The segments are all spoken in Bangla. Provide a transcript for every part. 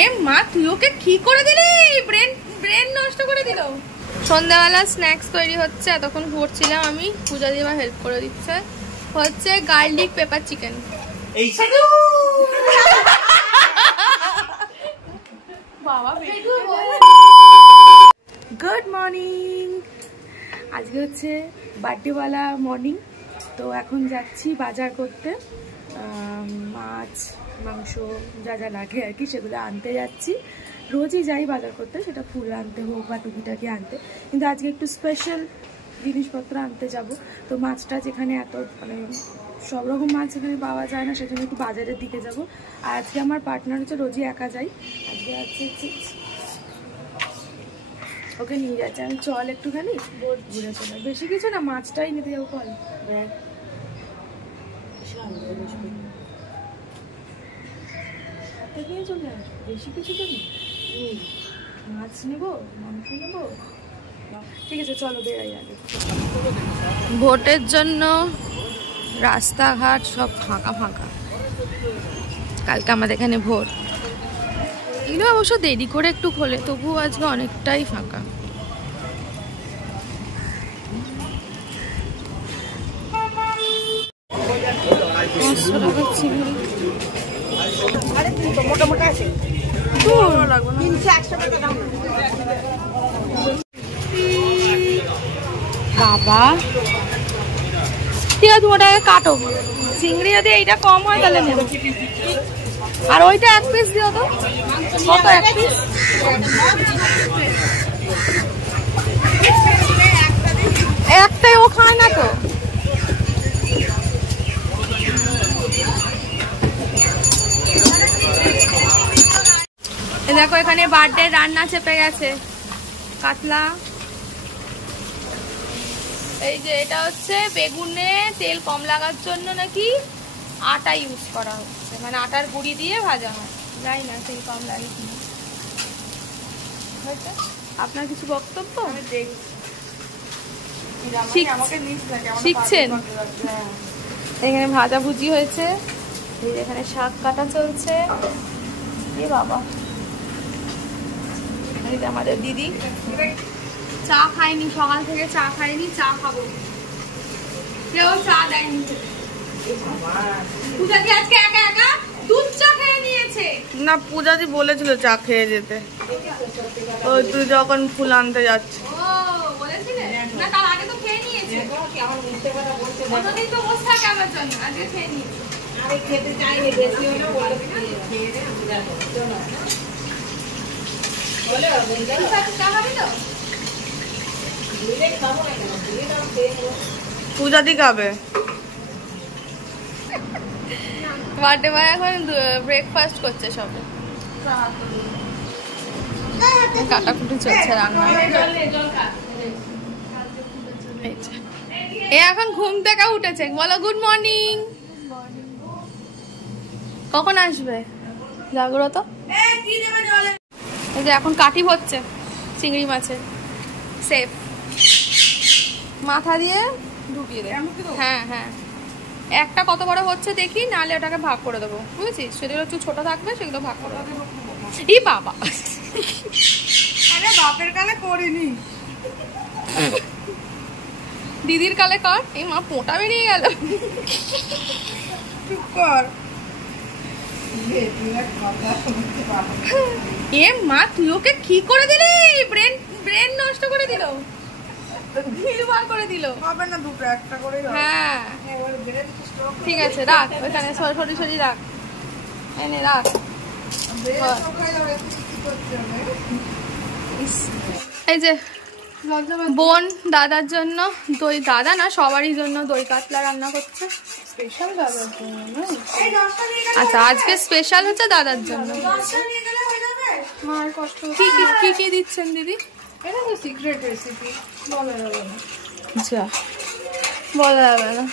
এ মা, তুই ওকে কি করে দিলি? ব্রেন নষ্ট করে দিল। সন্ধ্যাবেলা স্ন্যাক্স তৈরি হচ্ছে, এতক্ষণ করছিলাম আমি, পূজা দিবা হেল্প করে দিচ্ছে। হচ্ছে garlic pepper chicken. Good morning. আজকে হচ্ছে বার্থডেওয়ালা মর্নিং। তো এখন যাচ্ছি বাজার করতে, মাছ মাংস যা যা লাগে আর কি সেগুলো আনতে যাচ্ছি। রোজই যাই বাজার করতে, সেটা ফুল আনতে হোক বা টুকিটাকি আনতে, কিন্তু আজকে একটু স্পেশাল জিনিসপত্র আনতে যাব। তো মাছটা যেখানে এত মানে সব রকম মাছ এখানে পাওয়া যায় না, সেজন্য একটু বাজারের দিকে যাব। আর আজকে আমার পার্টনার হচ্ছে রোজই একা যাই, আজকে আছে ওকে নিয়ে যাচ্ছে। আমি চল একটুখানি ঘুরে চলে, বেশি কিছু না, মাছটাই নিতে যাবো। ফল নিয়ে চলে আসবো, বেশি কিছু তো নেই। মাছ নেবো, মাংস নেবো, ঠিক আছে চলো বেরাই আগে। ভোটের জন্য রাস্তাঘাট সব ফাঁকা ফাঁকা, কালকে আমাদের এখানে ভোট। এগুলো অবশ্য দেরি করে একটু খোলে, তবুও আজকে অনেকটাই ফাঁকা। বাবা ঠিক আছে, ওটাকে কাটো। চিংড়ি যদি এইটা কম হয় তাহলে নেব, আর ওইটা এক পিস দিও তো। কত এক পিস? একটাই ও খায় না তো। দেখো এখানে বার্থডে রান্না চেপে গেছে, কাতলা। এই যে এটা হচ্ছে বেগুনে তেল কম লাগার জন্য নাকি আটা ইউজ করা হচ্ছে, মানে আটার গুঁড়ি দিয়ে ভাজা হয়, জানি না তেল কম লাগে কিনা। আপনার কিছু বক্তব্য? শিখছেন? এখানে ভাজাভুজি হয়েছে, এখানে শাক কাটা চলছে। এ বাবা, আমাদের দিদি চা খায়নি, সকাল থেকে চা খায়নি, চা খাবো। কেউ চা দেয়নি। পূজা দি আজকে একা একা দুধ চা খেয়ে নিয়েছে। না, পূজা দি বলেছিল চা খেয়ে যেতে, ওই তুই যখন ফুল আনতে যাচ্ছিস। ও বলেছিলে? না তার আগে তো খেয়ে নিয়েছে। কতদিন তো বসে থাকে আমার জন্য, আজকে খেয়ে নিয়েছে। আরে খেতে চাইনি, বেশি হলে বলে খেয়ে দে, আমি যাবো। চলো বলে চা খাবি তো? পূজা দি খাবে। বার্থডে বয় এখন ব্রেকফাস্ট করছে সবে, কাটাকুটি চলছে, রান্না। এ এখন ঘুম থেকে উঠেছে, বলো গুড মর্নিং। কখন আসবে জাগ্রত? এই যে এখন কাটি হচ্ছে চিংড়ি মাছের, সেফ মাথা দিয়ে ঢুকিয়ে দে। হ্যাঁ হ্যাঁ, একটা কত বড় হচ্ছে দেখি, নাহলে ওটাকে ভাগ করে দেবো, বুঝেছিস? সেগুলো একটু ছোট থাকবে, সেগুলো ভাগ করে দেবো। ই বাবা, আরে বাপের কালে করিনি, দিদির কালে কর। এই মা, পোঁটা বেরিয়ে গেল। চুপ কর। এ মা, তুই ওকে কি করে দিলি? ব্রেন নষ্ট করে দিল, ভিড় করে দিল। হবে না, দুটো একটা করে। হ্যাঁ ঠিক আছে, রাখ ওইখানে, সরি সরি রাখ, এনে রাখ। এই যে বোন দাদার জন্য দই, দাদা না সবারই জন্য দই কাতলা রান্না করছে। স্পেশাল দাদার জন্য? আচ্ছা, আজকে স্পেশাল হচ্ছে দাদার জন্য। কি কি দিচ্ছেন দিদি? এটা তো সিক্রেট রেসিপি, বলা যাবে না। আচ্ছা, বলা যাবে না।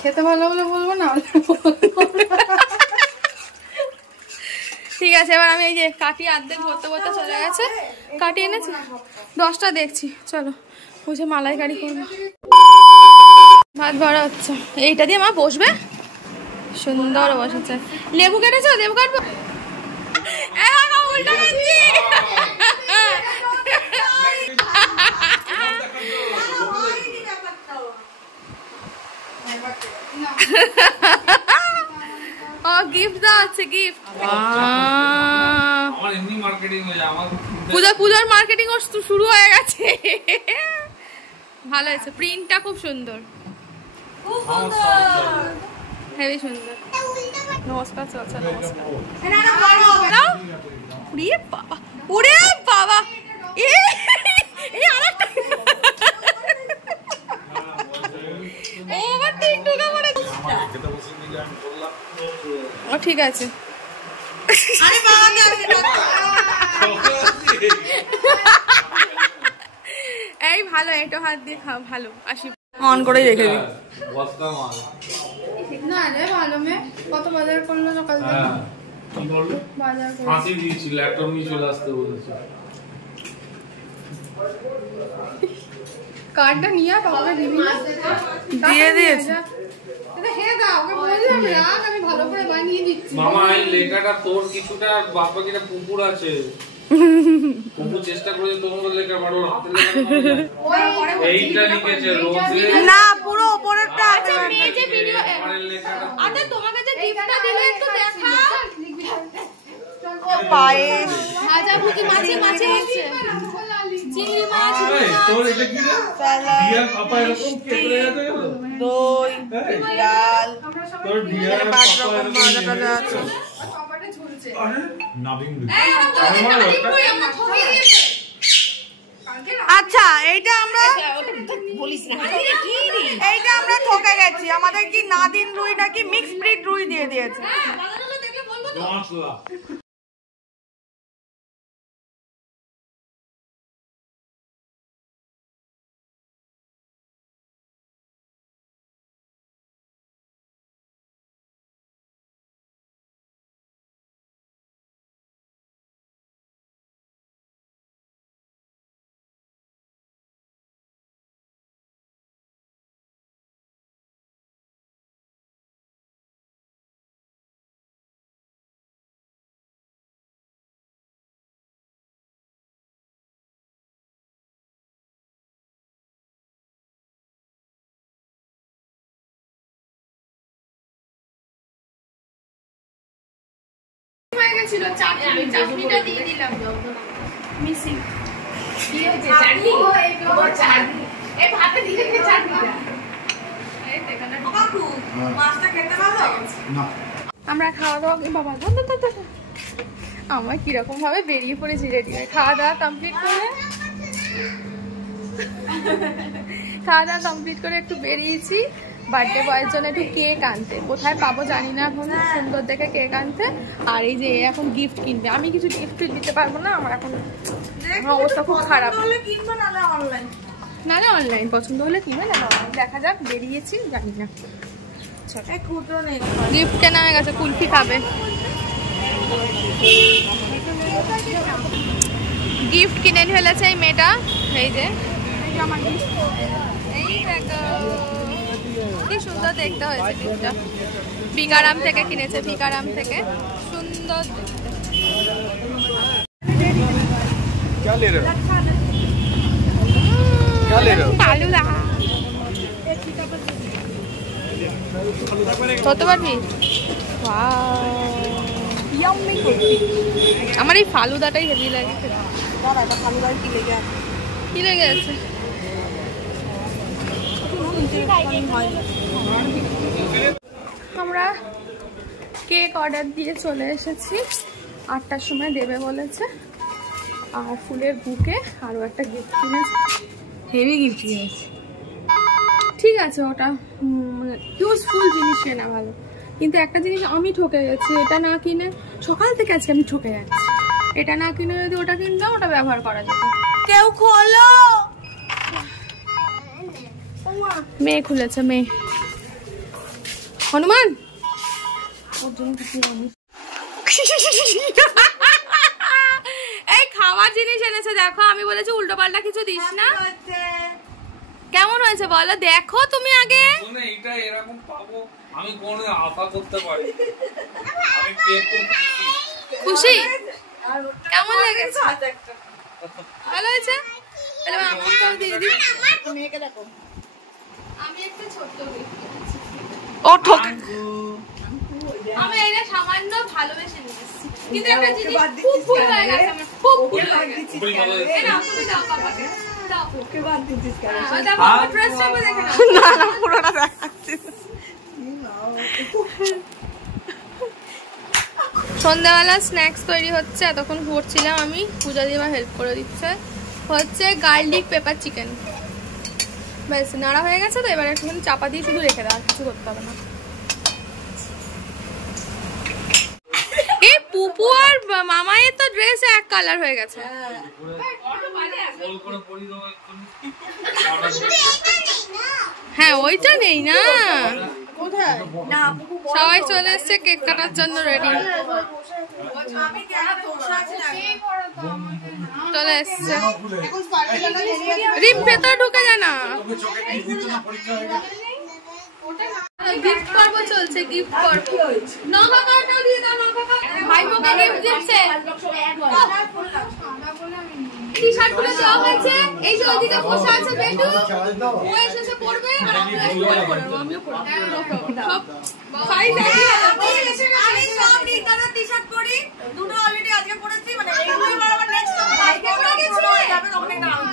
খেতে ভালো হলে বলবো, না ঠিক আছে। এবার আমি এই যে কাটি অর্ধেক ভরতে ভরতে চলে গেছে, কাটি এনেছি 10টা দেখছি। চলো বুঝে মালাইকারি করবো। ভাত ভরা হচ্ছে, এইটা দিয়ে মা বসবে, সুন্দর বসেছে। লেবু কেটেছো? লেবু কাটবো? উল্টা খাচ্ছি। ও গিফট দাও আছে গিফট। আমার এমনি মার্কেটিং হয়ে যায়, আমার পূজার মার্কেটিং শুরু হয়ে গেছে। ভালো হয়েছে, প্রিন্টটা খুব সুন্দর, খুব সুন্দর, হেভি সুন্দর। নমস্কার চলছে, নমস্কার। ওরে বাবা, ওরে বাবা, এই আরেকটা ওভার টিক টুকা পড়ে। ও ঠিক আছে। আরে বাবা এই ভালো, একটু হাত দিয়ে খাও, ভালো। আসি অন করে রেখে দিই। না রে ভালো মে কত বাজার করলো সকাল থেকে। কি বললো? বাজার করে ফাঁসি দিয়েছিল, ল্যাপটপ নিয়ে চলে আসতে বলেছে। কার্ডটা নিয়ে বাবা দিবি না? দিয়ে দিয়েছে। এটা হে দাও, ওকে বললাম রাখ, আমি ভালো করে বানিয়ে দিচ্ছি। মামা এই লেখাটা তোর কিছুটা বাবা কিটা পুকুর আছে। পুকুর চেষ্টা করে তোমার লেখা বড় হাতে লেখা এইটা লিখেছে রোজে না, পুরো উপরেরটা আছে। মেয়ে যে ভিডিও আচ্ছা তোমাকে যে গিফটটা দিলে একটু দেখা। পায়েস ভাজা ভুজি, মাছে হচ্ছে চিংড়ি মাছ, তোর এটা কি রে? ডিয়ার পাপা এরকম কেটে যেতে গেল, দই ডাল, তোর ডিয়ার পাপা এরকম ভাজা আছে, টমেটো ঝুলছে। আরে নাবিং আচ্ছা এইটা আমরা বলিস না, এইটা আমরা ঠকে গেছি। আমাদের কি নাদিন রুই নাকি মিক্স ব্রিড রুই দিয়ে দিয়েছে। ছিল চাটনিটা দিয়ে দিলাম মিসিং কি হচ্ছে চাটনি, চাটনি এই ভাতে দিয়ে দিলে চাটনিটা এই দেখেন কাকু মাছটা খেতে ভালো না। আমরা খাওয়া দাওয়া বাবা আমরা কিরকম ভাবে বেরিয়ে পড়েছি রেডি হয়ে। খাওয়া দাওয়া কমপ্লিট করে একটু বেরিয়েছি বার্থডে বয়ের জন্য একটু কেক আনতে। কোথায় পাবো জানি না এখন, সুন্দর দেখে কেক আনতে। আর এই যে এখন গিফট কিনবে, আমি কিছু গিফট দিতে পারবো না, আমার এখন অবস্থা খুব খারাপ। না অনলাইন পছন্দ হলে কিনবে, না অনলাইন দেখা যাক। বেরিয়েছি জানি না, গিফট কেনা হয়ে গেছে, কুলফি খাবে। গিফট কিনে ফেলেছে এই মেয়েটা, এই যে এই দেখো কি সুন্দর দেখতে হয়েছে গিফটটা। ভিকারাম থেকে কিনেছে, ভিকারাম থেকে, সুন্দর হতে পারবি। আমার এই ফালুদাটাই হেভি লাগে। কি লেগে আছে? আমরা কেক অর্ডার দিয়ে চলে এসেছি, 8টার সময় দেবে বলেছে। আর ফুলের বুকে আরও একটা গিফট কিনেছে, হেভি গিফট কিনেছে। ঠিক আছে, ওটা ইউজফুল জিনিস কেনা ভালো, কিন্তু একটা জিনিস আমি ঠকে গেছি। এটা না কিনে সকাল থেকে আজকে আমি ঠকে যাচ্ছি। এটা না কিনে যদি ওটা কিনতাম, ওটা ব্যবহার করা যেত। কেউ খোলো, মেয়ে খুলেছে, মেয়ে হনুমান। এই খাওয়ার জিনিস এনেছে দেখো, আমি বলেছি উল্টো পাল্টা কিছু দিস না। কেমন হয়েছে বলো, দেখো তুমি আগে। আমি কোন আশা করতে পারি আমি পেয়ে খুব খুশি? কেমন লেগেছে? ভালো হয়েছে? তাহলে আমাকেও দিয়ে দিই। মেয়েকে দেখো, আমি একটা ছোট্ট ও ঠক, আমি এটা সামান্য ভালোবেসে নিয়েছি, কিন্তু একটা জিনিস খুব ভুল হয়ে গেছে আমার, খুব ভুল হয়ে গেছে। এই নাও, তুমি দাও পাপাকে, দাও। ওকে বাদ দিচ্ছিস কেন? ওটা পাপা ড্রেসটা দেখে নাও। না না, পুরোটা দেখাচ্ছি। সন্ধ্যাবেলা স্ন্যাক্স তৈরি হচ্ছে, এতক্ষণ করছিলাম আমি, পূজা দিবা হেল্প করে দিচ্ছে। হচ্ছে গার্লিক পেপার চিকেন, ব্যাস নাড়া হয়ে গেছে। তো এবার একটুখানি চাপা দিয়ে শুধু রেখে দাও, কিছু করতে হবে না। এই পুপু আর মামায়ের তো ড্রেস এক কালার হয়ে গেছে। হ্যাঁ ওইটা নেই না, সবাই চলে এসছে কেক কাটার জন্য রেডি চলে এসছে। রিম ভেতরে ঢুকে যায় না, গিফট পর্ব চলছে, গিফট পর্ব। নগা কার্ডটাও দিয়ে দাও, নগা কার্ড ভাইপোকে গিফট দিচ্ছে। টি-শার্ট গুলো দেওয়া হয়েছে, এই যে ওইদিকে বসে আছে বেটু, ও এসে পড়বে আর আমিও পড়বো, আমিও পড়বো সব সাইজ একই আছে। আমি সব নিকালা টি-শার্ট পরি, দুটো অলরেডি আজকে পরেছি, মানে এইগুলো আবার নেক্সট টাইম বাইকে পরে গেছিল যাবে তখন একটা আমি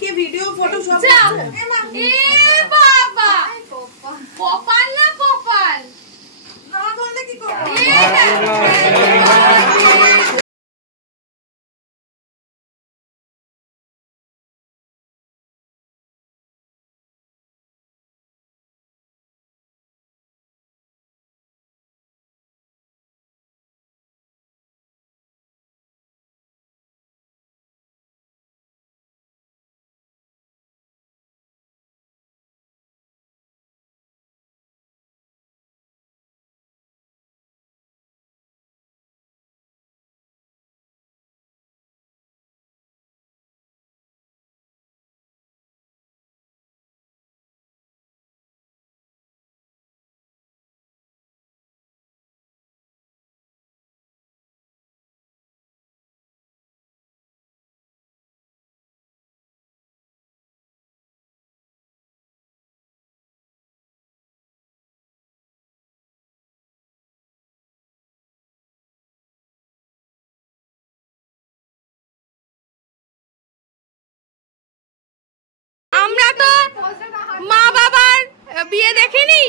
কি ভিডিও ফটো সব। এ বাবা, কপাল না কপাল, না বললে কি করব? আমরা তো মা বাবার বিয়ে দেখিনি,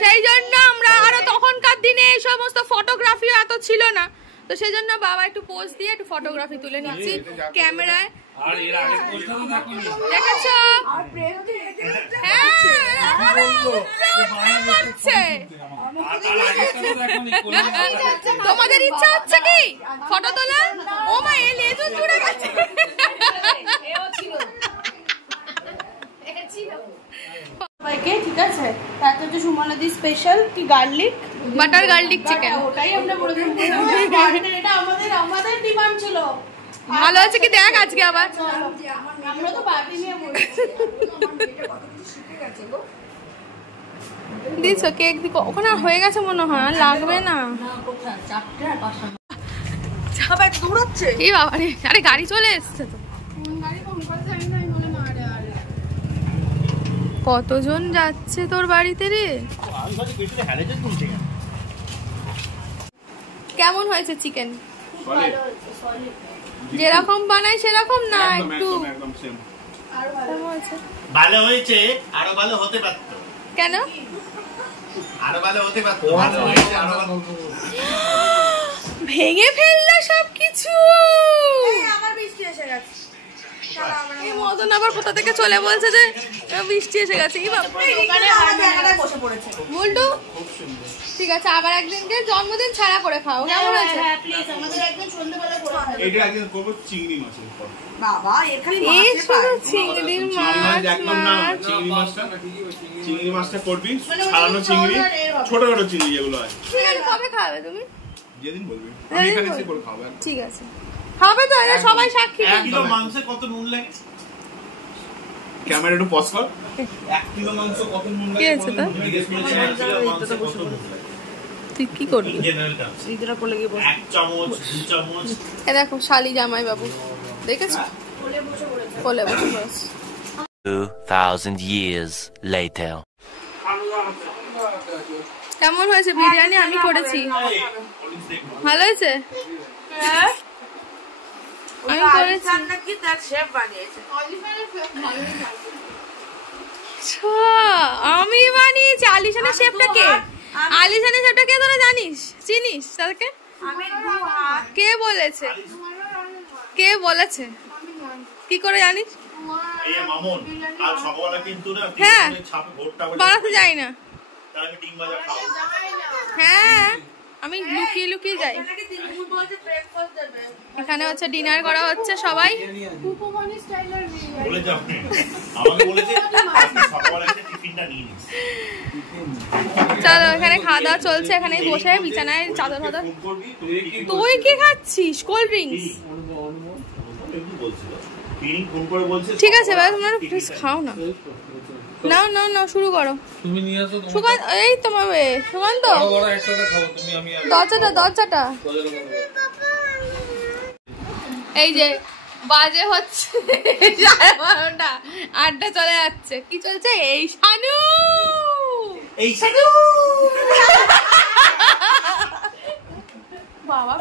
সেই জন্য আমরা আরো তখনকার দিনে এই সমস্ত ফটোগ্রাফি এত ছিল না, তো সেই জন্য বাবা একটু পোজ দিয়ে একটু ফটোগ্রাফি তুলে নিচ্ছি ক্যামেরায়। আর এর আগে পোস্টটা তো দেখোনি, দেখেছো? আর প্রেম কি হ্যাঁ করছে। আর তার আগেরটা তো দেখোনি তোমাদের ইচ্ছা হচ্ছে কি ফটো তোলা? ও মা, এ লেজু জুড়ে গেছে। সবাইকে ঠিক আছে, তারপর যে সুমনাদি স্পেশাল কি গার্লিক বাটার গার্লিক চিকেন, ওটাই আমরা বলে দিই। এটা আমাদের ডিমান্ড ছিল। ভালো আছে কি দেখ আজকে আবার। আমরা তো পার্টি নিয়ে বলছি। দিছো কেক দিকো ওখানে হয়ে গেছে মনে হয়, আর লাগবে না। সবাই দৌড়াচ্ছে। এই বাবা রে, আরে গাড়ি চলে এসছে তো। কতজন যাচ্ছে তোর বাড়িতে রে? কেমন হয়েছে চিকেন? যেরকম বানাই সেরকম না, একটু ভালো হয়েছে, আরো ভালো হতে পারত। কেন? আরো ভালো হতে পারত, ভালো হয়েছে আরো ভালো। ভেঙে ফেললে সবকিছু। আমার বৃষ্টি এসে গেছে। এই মদন আবার কোথা থেকে চলে বলছে যে বৃষ্টি এসে গেছে। কি বাবা, বসে পড়েছে। বলটু ঠিক আছে, আবার একদিনকে জন্মদিন ছাড়া করে খাও, কেমন আছে? হ্যাঁ প্লিজ, আমাদের একদম সন্ধ্যাবেলা করে খাও। এটা একদিন করব চিংড়ি মাছের পর। বাবা এখানে এই মাছ শুধু পায়। চিংড়ির চিংড়ি মাছ একদম না, মাছ। চিংড়ি মাছটা করবি, ছাড়ানো চিংড়ি, ছোট ছোট চিংড়ি যেগুলো হয়। ঠিক আছে, কবে খাবে তুমি? যেদিন বলবি, আমি এখানে এসে করে খাবো। ঠিক আছে, খাবে তো, এটা সবাই সাক্ষী। 1 কিলো মাংসে কত নুন লাগে? ক্যামেরা একটু পজ কর। 1 কিলো মাংস কত নুন লাগে? কি আছে তো? তুই কি করবি? এইটা কোলে গিয়ে বস। 1 চামচ 2 চামচ। এ দেখো শালি জামাই বাবু, দেখেছো? কোলে বসে বসে 2000 years later. কেমন হয়েছে বিরিয়ানি? আমি করেছি, ভালো হয়েছে। আমি করেছি, আমি বানিয়েছি। আলিশানের শেফটা কে? আলিশানের শেফটা কে তোরা জানিস, চিনিস তাদেরকে? কে বলেছে? কে বলেছে? কি করে জানিস? এই মামুন আজ সকালবেলা কিন্তু না হ্যাঁ, ছাপে ভোটটা বানাতে যাই না। তাহলে আমি ডিম ভাজা খাবো। হ্যাঁ, আমি লুকিয়ে লুকিয়ে যাই। এখানে হচ্ছে ডিনার করা হচ্ছে সবাই। বলে যাও, আমাকে বলেছে সকালবেলা একটা টিফিনটা নিয়ে নিস। চলো, এখানে খাওয়া দাওয়া চলছে। এখানে বসে বিছানায় চাদর ফাদর। তুই কি খাচ্ছিস? Cold drinks. ঠিক আছে ভাই, তোমরা প্লিজ খাও না। নাও নাও নাও, শুরু করো। তুমি নিয়ে আসো। সুকান, এই তোমার সুকান তো বড় একসাথে খাবো তুমি আমি আর দরজাটা। এই যে বাজে হচ্ছে 12:30, আড্ডা চলে যাচ্ছে। কি চলছে? এই শানু বাবা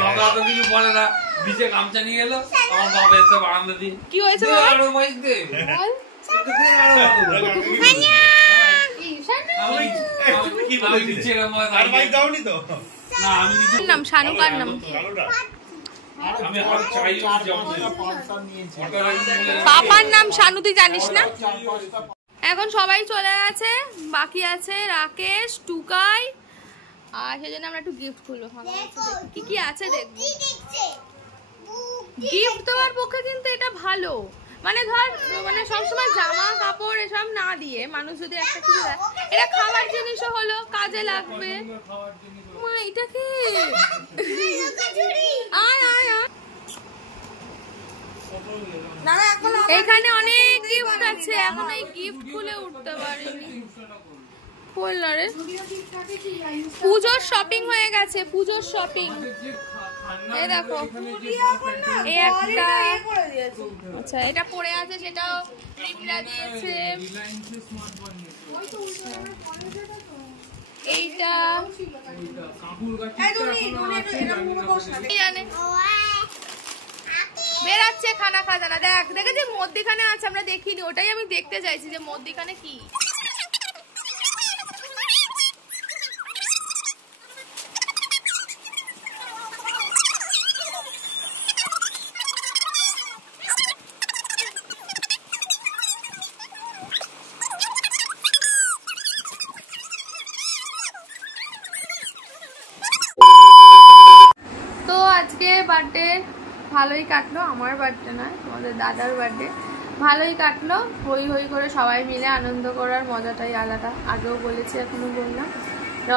বাবা তো কিছু বলে না, নিচে গামছা নিয়ে এলো, আমার বাবা এসে বারান্দা দিয়ে কি হয়েছে? নাম শানু, কার নাম? পাপার নাম শানু, তুই জানিস না? এখন সবাই চলে গেছে, বাকি আছে রাকেশ, টুকাই, আর সেজন্য আমরা একটু গিফট খুলবো। কি কি আছে দেখবো। গিফট দেওয়ার পক্ষে কিন্তু এটা ভালো, মানে ধর, মানে সবসময় জামা কাপড় এসব না দিয়ে মানুষ যদি একটা কিছু দেয়, এটা খাবার জিনিসও হলো, কাজে লাগবে। মা এটা কি? আয় আয় আয়, এখানে অনেক গিফট আছে, এখন এই গিফট খুলে উঠতে পারিনি। খোল না রে। পুজোর শপিং হয়ে গেছে, পুজোর শপিং। এই দেখো, এই একটা, আচ্ছা এটা পড়ে আছে, সেটাও রিমরা দিয়েছে। এইটা বেরাচ্ছে খানা খাজানা। দেখ, দেখেছি মধ্যিখানে আছে, আমরা দেখিনি, ওটাই আমি দেখতে চাইছি যে মধ্যিখানে কি। তো আজকে বার্থডে ভালোই কাটলো, আমার বার্থডে নয়, তোমাদের দাদার বার্থডে। ভালোই কাটলো, হই হই করে সবাই মিলে আনন্দ করার মজাটাই আলাদা। আগেও বলেছি, এখনো বললাম।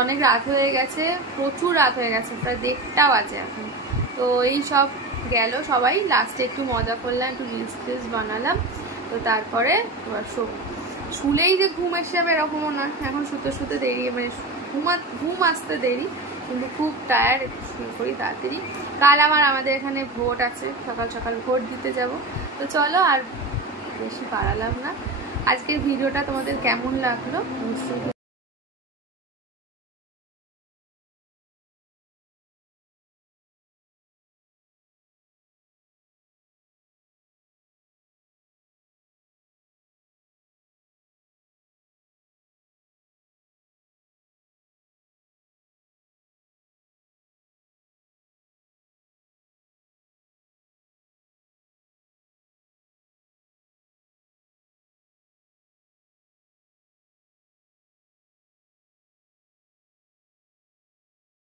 অনেক রাত হয়ে গেছে, প্রচুর রাত হয়ে গেছে, প্রায় 1:30 বাজে এখন। তো এই সব গেল, সবাই লাস্টে একটু মজা করলাম, একটু রিলস টিলস বানালাম। তো তারপরে এবার শুলেই যে ঘুম এসে যাবে এরকমও না, এখন শুতে শুতে দেরি, মানে ঘুম আসতে দেরি, কিন্তু খুব টায়ার্ড, একটু শুয়ে পড়ি তাড়াতাড়ি। কাল আমাদের এখানে ভোট আছে, সকাল সকাল ভোট দিতে যাব। তো চলো, আর বেশি বাড়ালাম না। আজকের ভিডিওটা তোমাদের কেমন লাগলো নিশ্চয়ই